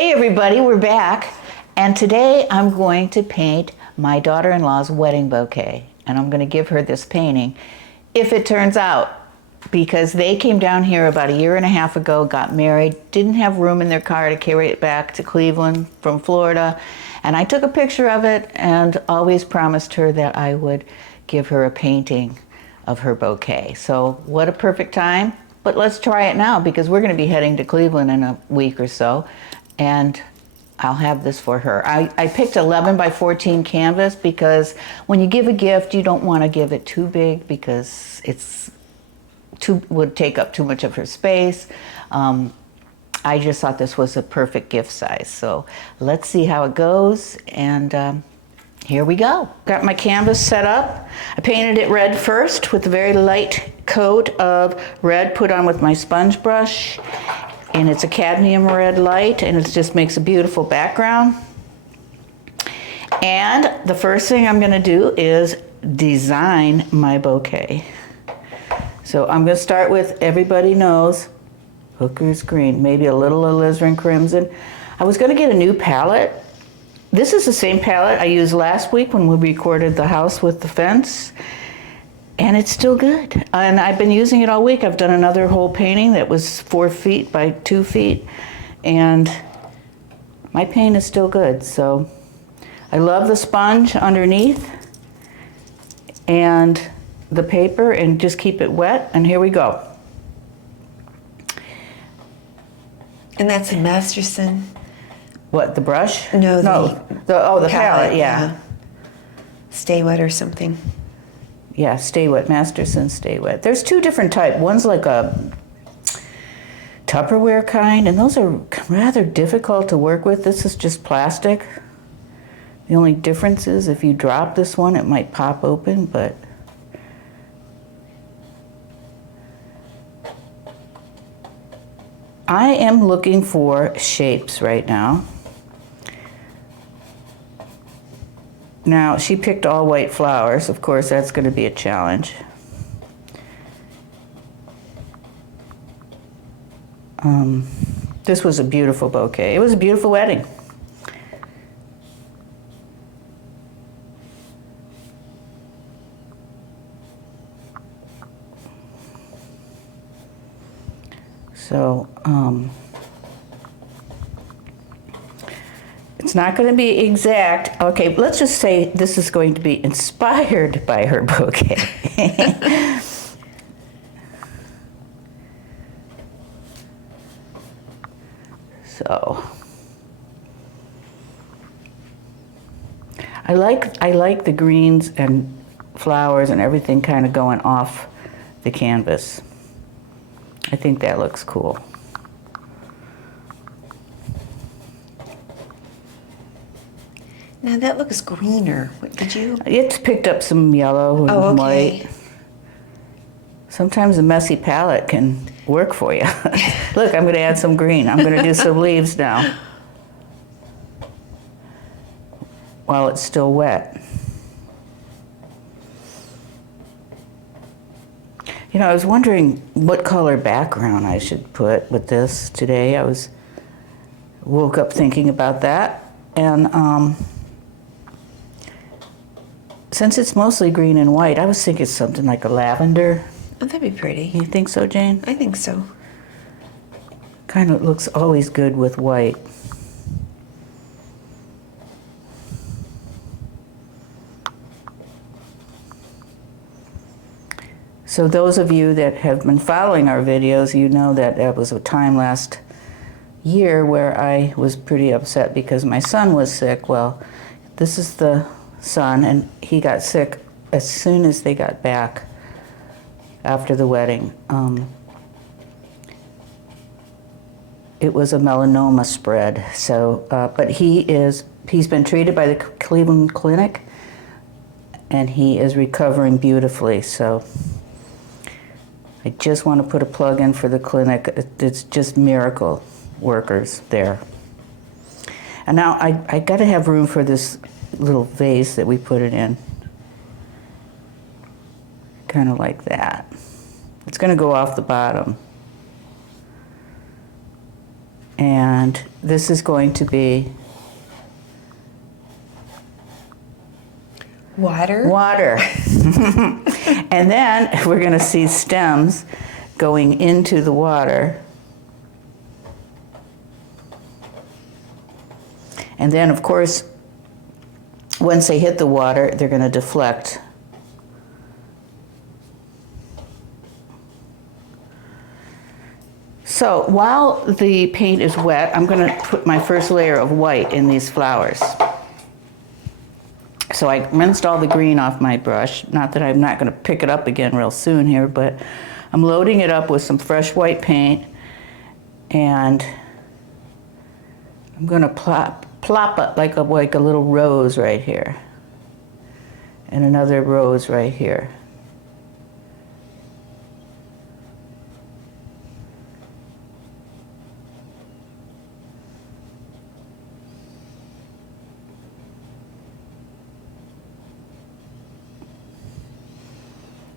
Hey everybody, we're back, and today I'm going to paint my daughter-in-law's wedding bouquet, and I'm going to give her this painting if it turns out, because they came down here about a year and a half ago, got married, didn't have room in their car to carry it back to Cleveland from Florida, and I took a picture of it and always promised her that I would give her a painting of her bouquet. So what a perfect time. But let's try it now, because we're going to be heading to Cleveland in a week or so, and I'll have this for her. I picked 11 by 14 canvas because when you give a gift, you don't want to give it too big because would take up too much of her space. I just thought this was a perfect gift size. So let's see how it goes, and here we go. Got my canvas set up. I painted it red first with a very light coat of red put on with my sponge brush. And it's a cadmium red light, and it just makes a beautiful background. And the first thing I'm going to do is design my bouquet. So I'm going to start with, everybody knows, Hooker's Green, maybe a little alizarin crimson. I was going to get a new palette. This is the same palette I used last week when we recorded the house with the fence. And it's still good. And I've been using it all week. I've done another whole painting that was 4 feet by 2 feet. And my paint is still good. So I love the sponge underneath and the paper, and just keep it wet. And here we go. And that's a Masterson. What, the brush? No, the palette, yeah. Stay Wet or something. Yeah, Stay Wet, Masterson Stay Wet. There's two different types. One's like a Tupperware kind, and those are rather difficult to work with. This is just plastic. The only difference is if you drop this one, it might pop open, but I am looking for shapes right now. Now, she picked all white flowers. Of course, that's going to be a challenge. This was a beautiful bouquet. It was a beautiful wedding. So, it's not going to be exact. Okay, let's just say this is going to be inspired by her bouquet. So I like the greens and flowers and everything kind of going off the canvas. I think that looks cool. Now that looks greener. What did you? It's picked up some yellow and white. Sometimes a messy palette can work for you. Look, I'm going to add some green. I'm going to do some leaves now while it's still wet. You know, I was wondering what color background I should put with this today. Woke up thinking about that, and since it's mostly green and white, I was thinking something like a lavender. Oh, that'd be pretty. You think so, Jane? I think so. Kind of looks always good with white. So those of you that have been following our videos, you know that there was a time last year where I was pretty upset because my son was sick. Well, this is the son, and he got sick as soon as they got back after the wedding. It was a melanoma spread. So, but he's been treated by the Cleveland Clinic, and he is recovering beautifully. So I just want to put a plug in for the clinic. It's just miracle workers there. And now I got to have room for this little vase that we put it in. Kind of like that. It's going to go off the bottom. And this is going to be Water. water. And then we're going to see stems going into the water. And then, of course, once they hit the water, they're going to deflect. So while the paint is wet, I'm going to put my first layer of white in these flowers. So I rinsed all the green off my brush. Not that I'm not going to pick it up again real soon here, but I'm loading it up with some fresh white paint, and I'm going to plop it like a little rose right here, and another rose right here.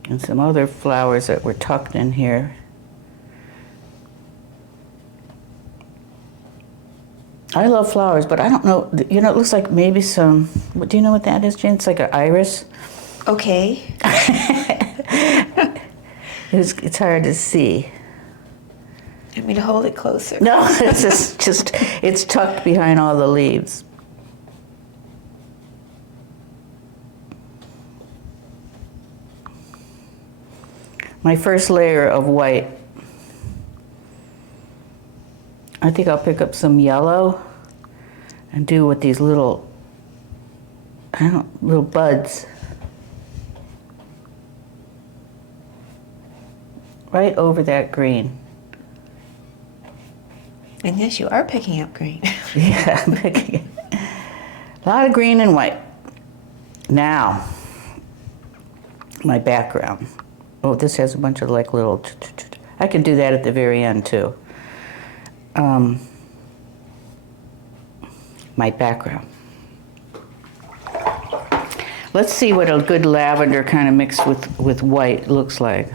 And some other flowers that were tucked in here. I love flowers, but I don't know, you know, it looks like maybe some, do you know what that is, Jane? It's like an iris. Okay. It's hard to see. Want me to hold it closer? No, it's just, it's tucked behind all the leaves. My first layer of white. I think I'll pick up some yellow and do with these little, little buds. Right over that green. And yes, you are picking up green. Yeah, I'm picking it. A lot of green and white. Now, my background. Oh, this has a bunch of like little, I can do that at the very end too. My background. Let's see what a good lavender kind of mixed with white looks like.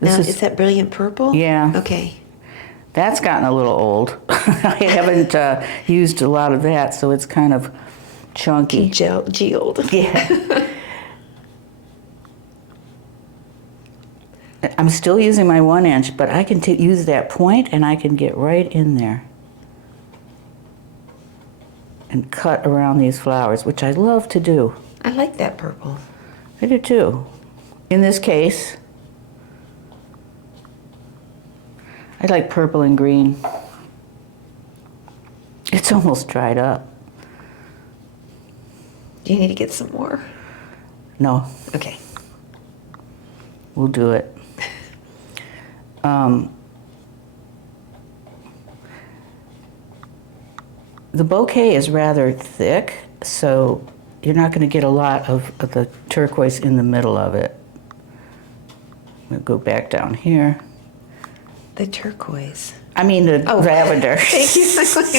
Now, is that brilliant purple? Yeah. Okay. That's gotten a little old. I haven't used a lot of that, so it's kind of chunky. Geoled. Yeah. I'm still using my 1 inch, but I can use that point and I can get right in there and cut around these flowers, which I love to do. I like that purple. I do too. In this case, I like purple and green. It's almost dried up. Do you need to get some more? No, Okay. we'll do it. The bouquet is rather thick, so you're not going to get a lot of the turquoise in the middle of it. We'll go back down here. The turquoise. I mean the lavender. Thank you. What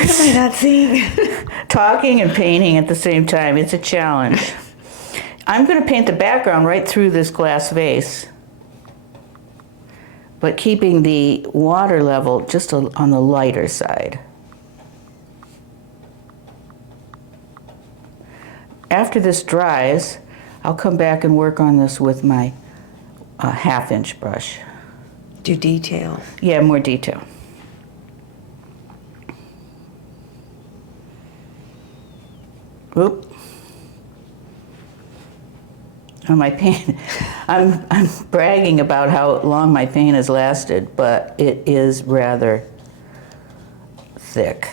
am I not seeing? Talking and painting at the same time, it's a challenge. I'm going to paint the background right through this glass vase, but keeping the water level just on the lighter side. After this dries, I'll come back and work on this with my 1/2 inch brush. Do detail. Yeah, more detail. Oop. Oh, my paint. I'm bragging about how long my paint has lasted, but it is rather thick.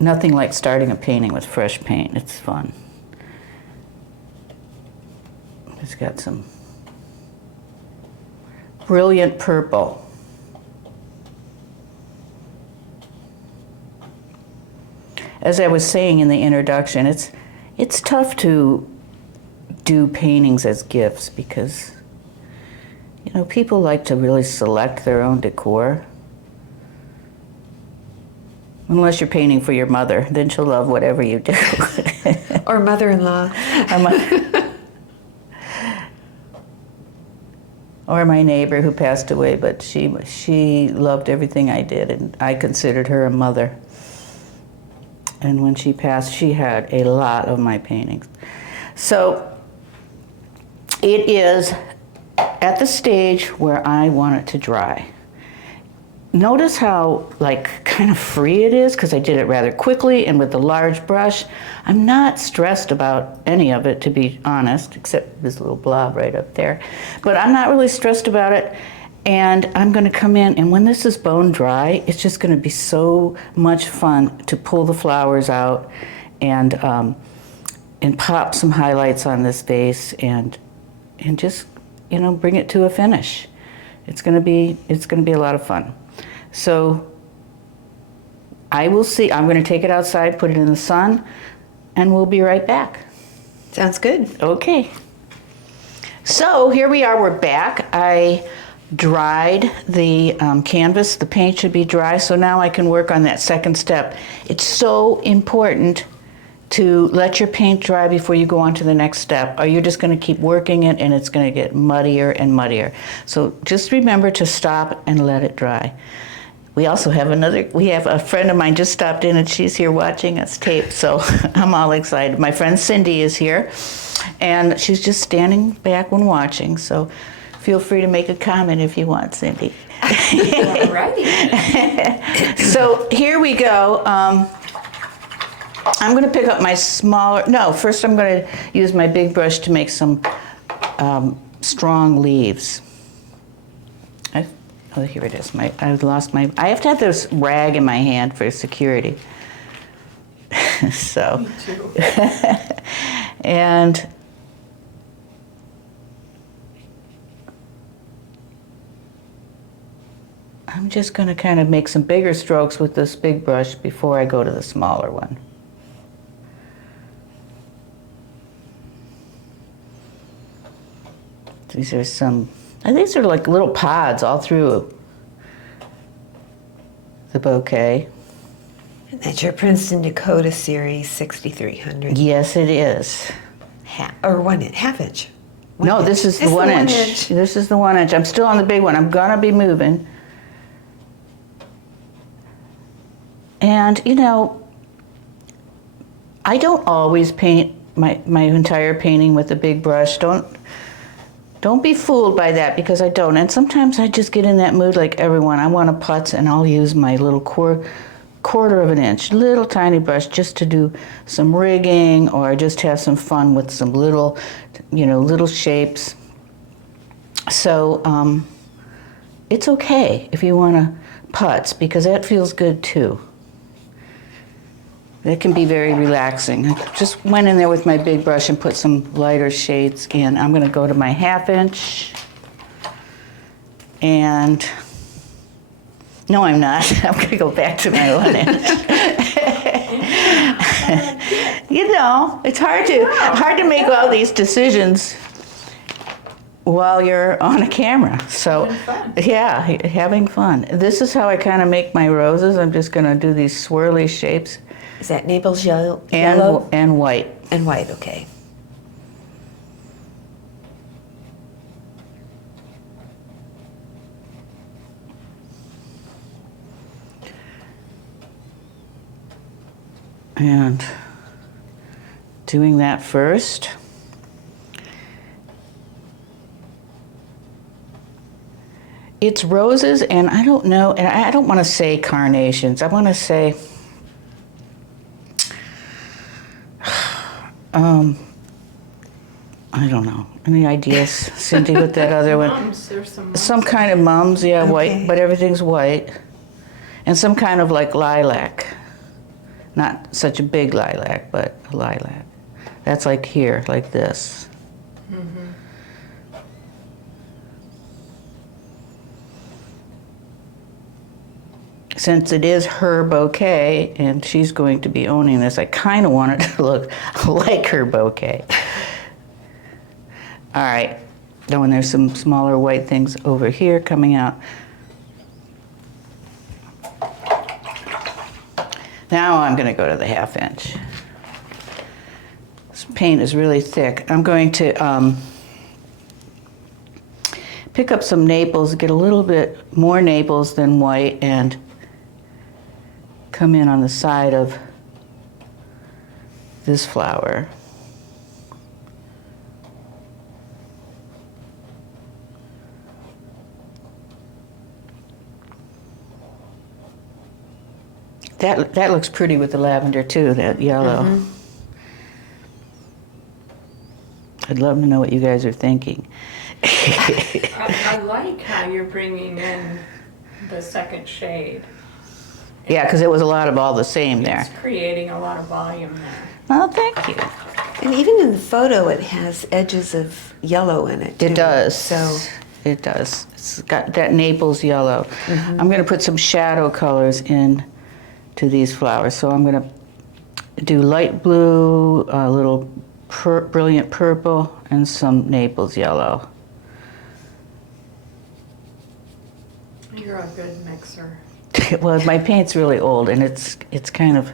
Nothing like starting a painting with fresh paint. It's fun. It's got some brilliant purple. As I was saying in the introduction, it's tough to do paintings as gifts because, you know, people like to really select their own decor. Unless you're painting for your mother, then she'll love whatever you do. Or mother-in-law. Or my neighbor who passed away, but she loved everything I did, and I considered her a mother. And when she passed, she had a lot of my paintings. So it is at the stage where I want it to dry. Notice how like kind of free it is, because I did it rather quickly and with a large brush. I'm not stressed about any of it, to be honest, except this little blob right up there. But I'm not really stressed about it. And I'm going to come in, and when this is bone dry, it's just going to be so much fun to pull the flowers out and pop some highlights on this vase and just, you know, bring it to a finish. It's going to be a lot of fun. So I will see. I'm going to take it outside, put it in the sun, and we'll be right back. Sounds good. Okay. So here we are. We're back. I dried the canvas. The paint should be dry, so now I can work on that second step. It's so important to let your paint dry before you go on to the next step, or you're just going to keep working it and it's going to get muddier and muddier. So just remember to stop and let it dry. We also have a friend of mine just stopped in, and she's here watching us tape, so I'm all excited. My friend Cindy is here, and she's just standing back when watching, so feel free to make a comment if you want, Cindy. Alrighty. So here we go. I'm going to pick up my first I'm going to use my big brush to make some strong leaves. Oh, here it is. I have to have this rag in my hand for security. So. Me too. And I'm just going to kind of make some bigger strokes with this big brush before I go to the smaller one. These are like little pods all through the bouquet. And that's your Princeton Dakota Series 6300. Yes, it is. Half inch. No, this is the 1 inch. This is the 1 inch. I'm still on the big one. I'm gonna be moving. And you know, I don't always paint my entire painting with a big brush. Don't be fooled by that, because I don't. And sometimes I just get in that mood like everyone. I want to putz, and I'll use my little quarter of an inch, little tiny brush, just to do some rigging, or just have some fun with some little shapes. So it's okay if you want to putz, because that feels good too. It can be very relaxing. I just went in there with my big brush and put some lighter shades in. I'm going to go to my 1/2 inch. And no, I'm not. I'm going to go back to my 1 inch. You know, it's hard to make all these decisions while you're on a camera. So, yeah, having fun. This is how I kind of make my roses. I'm just going to do these swirly shapes. Is that Naples yellow? And white. And white, okay. And doing that first. It's roses, and I don't know, and I don't want to say carnations. I want to say I don't know. Any ideas, Cindy, with that other one? Mums, there's some mums. Some kind of mums, yeah, Okay. white, but everything's white. And some kind of like lilac. Not such a big lilac, but a lilac. That's like here, like this. Mm-hmm. Since it is her bouquet and she's going to be owning this, I kind of want it to look like her bouquet. All right, now when there's some smaller white things over here coming out. Now I'm going to go to the 1/2 inch. This paint is really thick. I'm going to pick up some naples, get a little bit more naples than white, and come in on the side of this flower. That looks pretty with the lavender too, that yellow. Mm-hmm. I'd love to know what you guys are thinking. I like how you're bringing in the second shade. Yeah, because it was a lot of all the same there. It's creating a lot of volume there. Well, thank you. And even in the photo, it has edges of yellow in it, too. It does. So, It does. It's got that Naples yellow. I'm going to put some shadow colors in to these flowers. So I'm going to do light blue, a little brilliant purple, and some Naples yellow. You're a good mixer. Well, my paint's really old, and it's kind of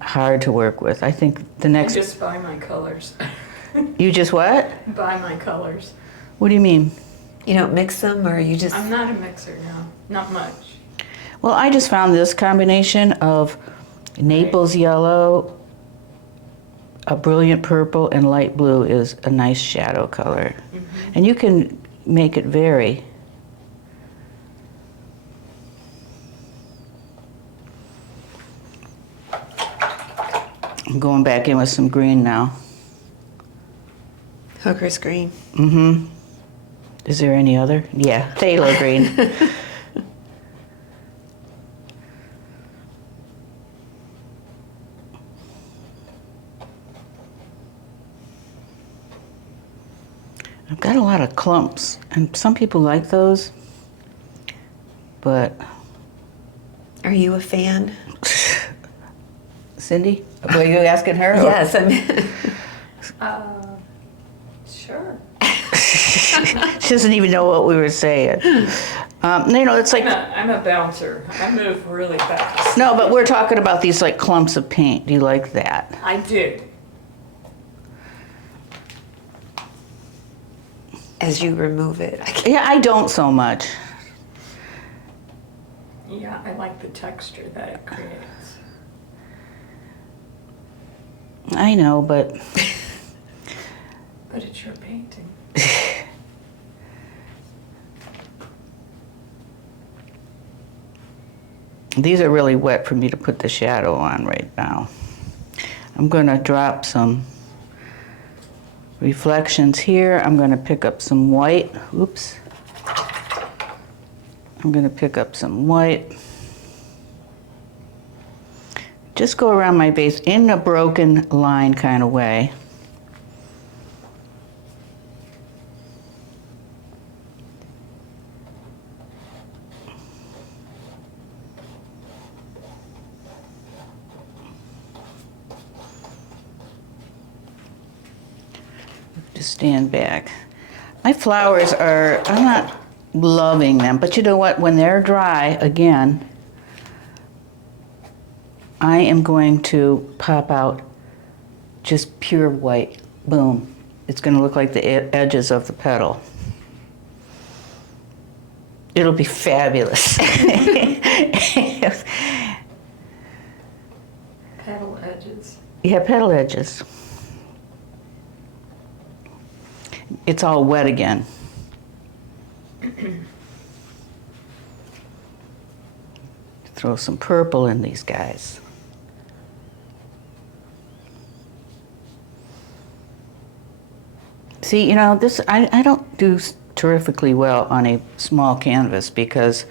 hard to work with. I think the I next... just buy my colors. You just what? Buy my colors. What do you mean? you don't mix them, or you just... I'm not a mixer, no. Not much. Well, I just found this combination of Naples yellow, a brilliant purple, and light blue is a nice shadow color. And you can make it vary. I'm going back in with some green now. Hooker's green. Mm-hmm. Is there any other? Yeah, phthalo green. I've got a lot of clumps, and some people like those, but... Are you a fan? Cindy? Were you asking her? Yes, I'm... Sure. She doesn't even know what we were saying. It's like... I'm a bouncer. I move really fast. No, but we're talking about these like clumps of paint. Do you like that? I do. As you remove it. Yeah, I don't so much. Yeah, I like the texture that it creates. I know, but... But it's your painting. These are really wet for me to put the shadow on right now. I'm going to drop some reflections here. I'm going to pick up some white. Oops. I'm going to pick up some white. Just go around my base in a broken line kind of way. Just stand back. My flowers are, I'm not loving them, but you know what? When they're dry, again, I am going to pop out just pure white. Boom. It's going to look like the edges of the petal. It'll be fabulous. Petal edges. Yeah, petal edges. It's all wet again. Throw some purple in these guys. See, you know, this I don't do terrifically well on a small canvas because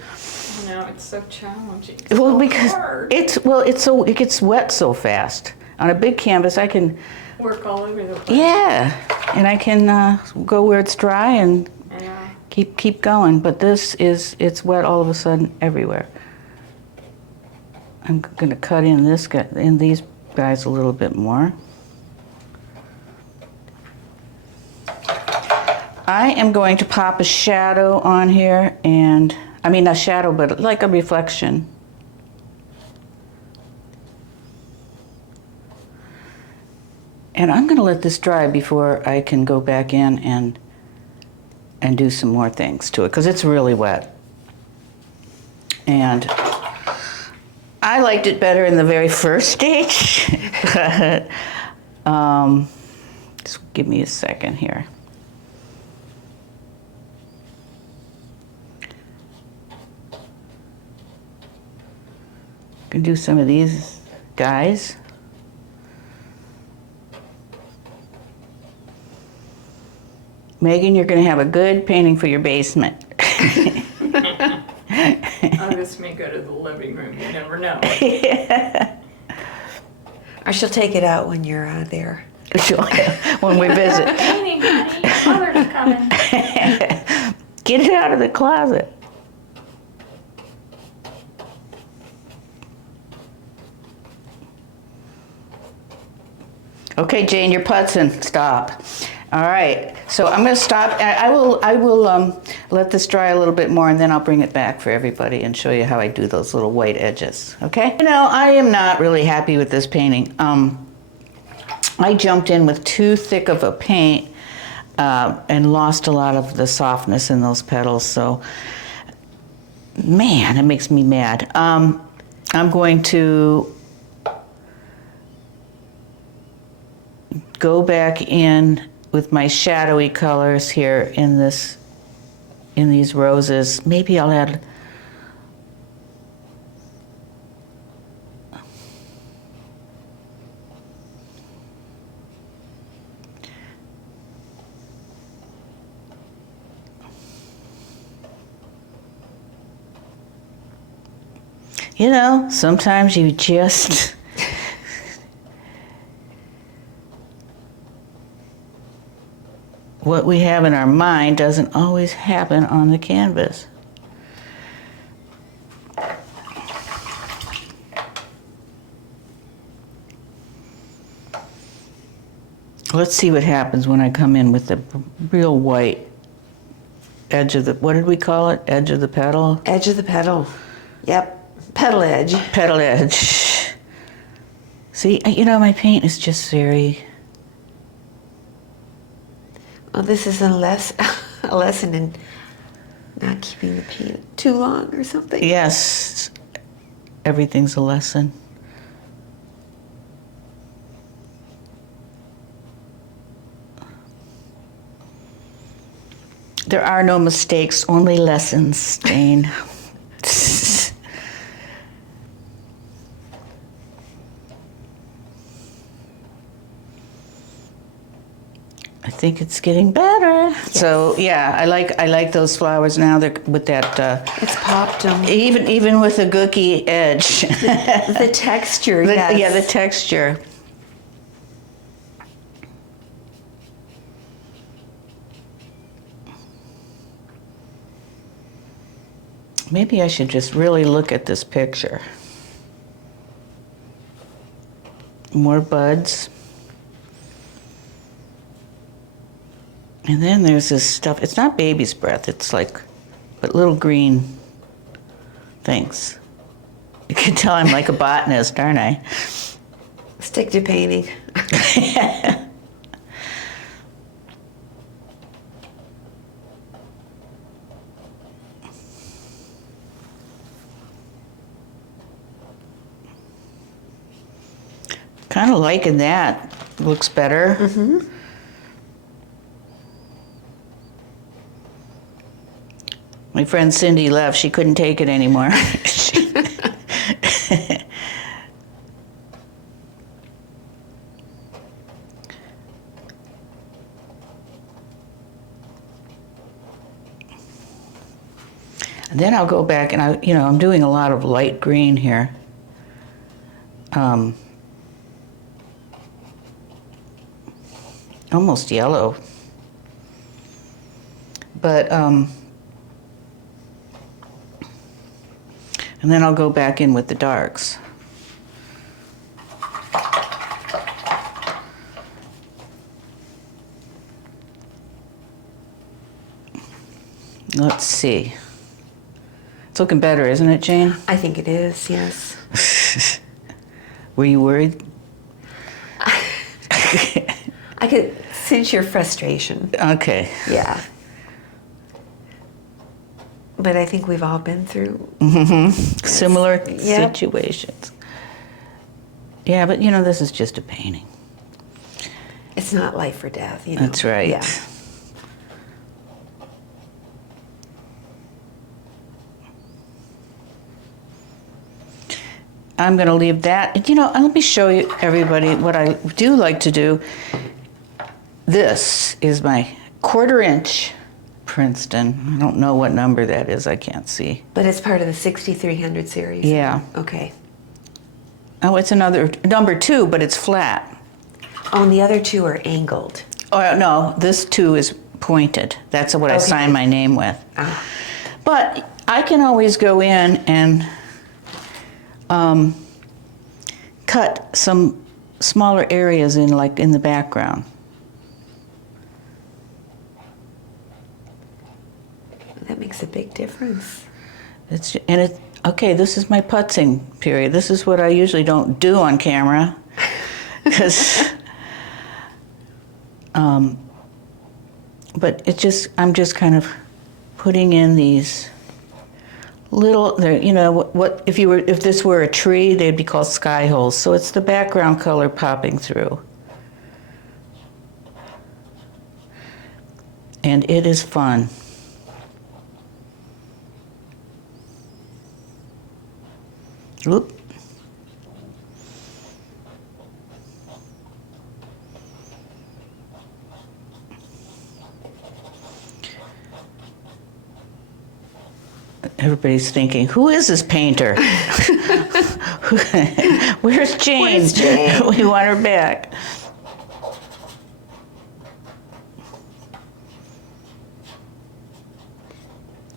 Oh no, it's so challenging. It's well so because hard. it gets wet so fast. On a big canvas I can Work all over the place. yeah, and I can go where it's dry and Yeah. keep going, but it's wet all of a sudden everywhere. I'm going to cut in these guys a little bit more. I am going to pop a shadow on here, and I mean a shadow, but like a reflection. And I'm going to let this dry before I can go back in and do some more things to it, because it's really wet. And I liked it better in the very first stage. But, just give me a second here. Gonna do some of these guys. Megan, you're gonna have a good painting for your basement. Oh, this may go to the living room. You never know. Yeah. Or she'll take it out when you're there. Sure. When we visit. Painting, honey. Mother's coming. Get it out of the closet. Okay, Jane, you're putzing. Stop. All right. So I'm going to stop. I will let this dry a little bit more, and then I'll bring it back for everybody and show you how I do those little white edges. Okay. You know, I am not really happy with this painting. I jumped in with too thick of a paint and lost a lot of the softness in those petals. So, man, it makes me mad. I'm going to go back in with my shadowy colors here in these roses. Maybe I'll add you know, sometimes you just what we have in our mind doesn't always happen on the canvas. Let's see what happens when I come in with the real white edge of the, what did we call it? Edge of the petal? Edge of the petal. Yep. Petal edge. Petal edge. See, you know, my paint is just very... Well, this is a lesson in not keeping the paint too long or something. Yes, everything's a lesson. There are no mistakes, only lessons, Jane. I think it's getting better. Yes. So yeah, I like those flowers now. They're with that. It's popped them. Even with the gooky edge. The texture. Yes. Yeah, the texture. Maybe I should just really look at this picture. More buds. And then there's this stuff, it's not baby's breath, it's like, but little green things. You can tell I'm like a botanist, aren't I? Stick to painting. Kind of liking that. Looks better. Mm-hmm. My friend Cindy left. She couldn't take it anymore. And then I'll go back and I'm doing a lot of light green here. Almost yellow. But, and then I'll go back in with the darks. Let's see. It's looking better, isn't it, Jane? I think it is, yes. Were you worried? I could sense your frustration. Okay. Yeah. But I think we've all been through Similar Yep. situations. Yeah, but you know, this is just a painting. It's not life or death, you know. That's right. Yeah. I'm going to leave that. You know, let me show you everybody what I do like to do. This is my 1/4 inch Princeton. I don't know what number that is. I can't see. But it's part of the 6300 series. Yeah. Okay. Oh, it's another number 2, but it's flat. Oh, and the other two are angled. Oh, no, this 2 is pointed. That's what I Okay. sign my name with. Ah. But I can always go in and cut some smaller areas in, like in the background. That makes a big difference. Okay, this is my putzing period. This is what I usually don't do on camera, because, but I'm just kind of putting in these little, you know, what if this were a tree, they'd be called sky holes. So it's the background color popping through. And it is fun. Oop. Everybody's thinking, who is this painter? Where's Jane? Where's Jane? We want her back.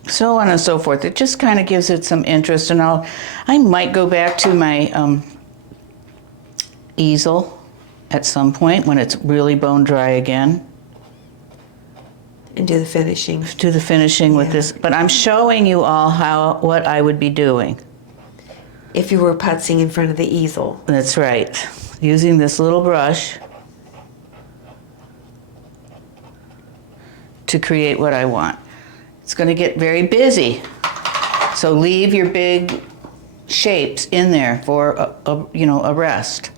So on and so forth. It just kind of gives it some interest, and I might go back to my easel at some point when it's really bone dry again. And do the finishing. Do the finishing with Yeah. this, but I'm showing you all what I would be doing. If you were putzing in front of the easel. That's right. Using this little brush to create what I want. It's going to get very busy, so leave your big shapes in there for a rest.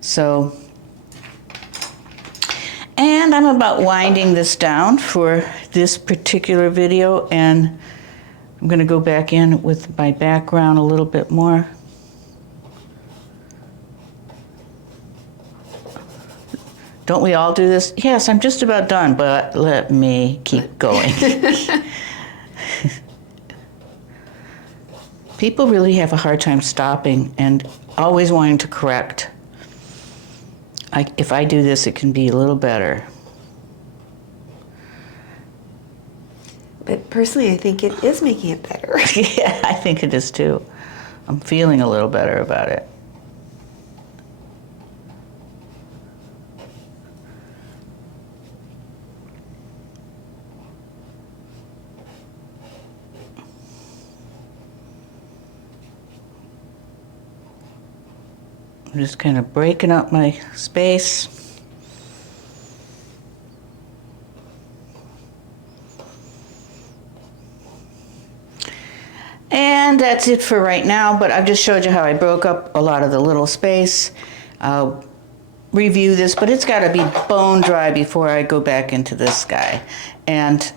So, and I'm about winding this down for this particular video, and I'm going to go back in with my background a little bit more. Don't we all do this? Yes, I'm just about done, but let me keep going. People really have a hard time stopping and always wanting to correct. If I do this, it can be a little better. But personally, I think it is making it better. Yeah, I think it is too. I'm feeling a little better about it. I'm just kind of breaking up my space. And that's it for right now, but I've just showed you how I broke up a lot of the little space. I'll review this, but it's got to be bone dry before I go back into this guy and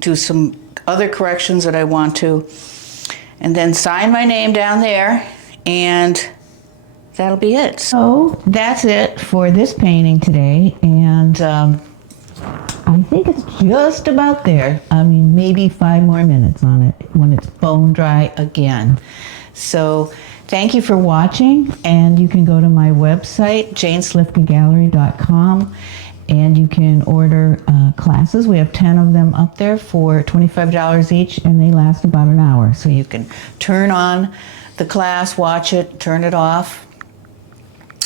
do some other corrections that I want to, and then sign my name down there, and that'll be it. So that's it for this painting today, and I think it's just about there. I mean, maybe 5 more minutes on it when it's bone dry again. So thank you for watching, and you can go to my website, janeslifkagallery.com, and you can order classes. We have 10 of them up there for $25 each, and they last about an hour. So you can turn on the class, watch it, turn it off,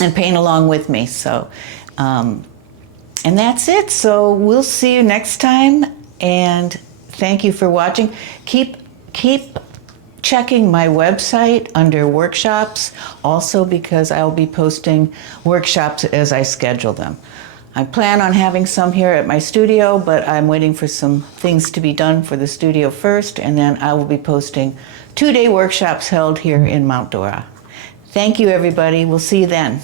and paint along with me. So, and that's it. So we'll see you next time. And thank you for watching. Keep checking my website under workshops, also because I'll be posting workshops as I schedule them. I plan on having some here at my studio, but I'm waiting for some things to be done for the studio first, and then I will be posting 2-day workshops held here in Mount Dora. Thank you, everybody. We'll see you then.